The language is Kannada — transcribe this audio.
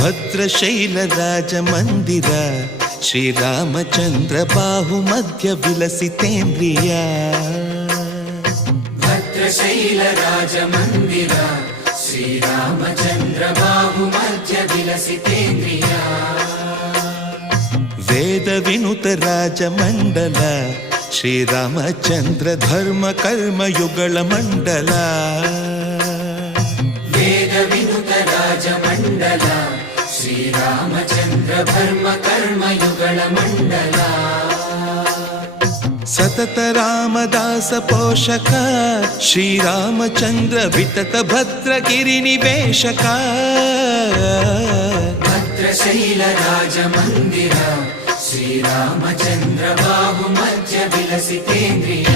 ಭದ್ರಶೈಲ ರಾಜ ಮಂದಿರ ಶ್ರೀರಾಮಚಂದ್ರ ಬಾಹು ಮಧ್ಯ ವಿಲಸಿತೇಂದ್ರಿಯ. ಭದ್ರಶೈಲ ರಾಜ ಮಂದಿರ ಶ್ರೀರಾಮಚಂದ್ರ ಬಾಹು ಮಧ್ಯ ವಿಲಸಿತೇಂದ್ರಿಯ. ವೇದ ವಿನುತ ರಾಜ ಮಂಡಲ ಶ್ರೀರಾಮಚಂದ್ರ ಧರ್ಮ ಕರ್ಮ ಯುಗಳ ಮಂಡಲ. ವೇದ ವಿನುತ ರಾಜ ಮಂಡಲ ಶ್ರೀರಾಮಚಂದ್ರ ಧರ್ಮ ಕರ್ಮ ಯುಗಳ ಮಂಡಲ. ಸತತ ರಾಮದಾಸ ಪೋಷಕ ಶ್ರೀರಾಮಚಂದ್ರ ವಿತತ ಭದ್ರಗಿರಿ ನಿವೇಶಕ. ಭದ್ರಶೈಲ ರಾಜ ಮಂದಿರ ಶ್ರೀರಾಮಚಂದ್ರ ಬಾಹು ಮಧ್ಯ ವಿಲಸಿತೇಂದ್ರಿಯ.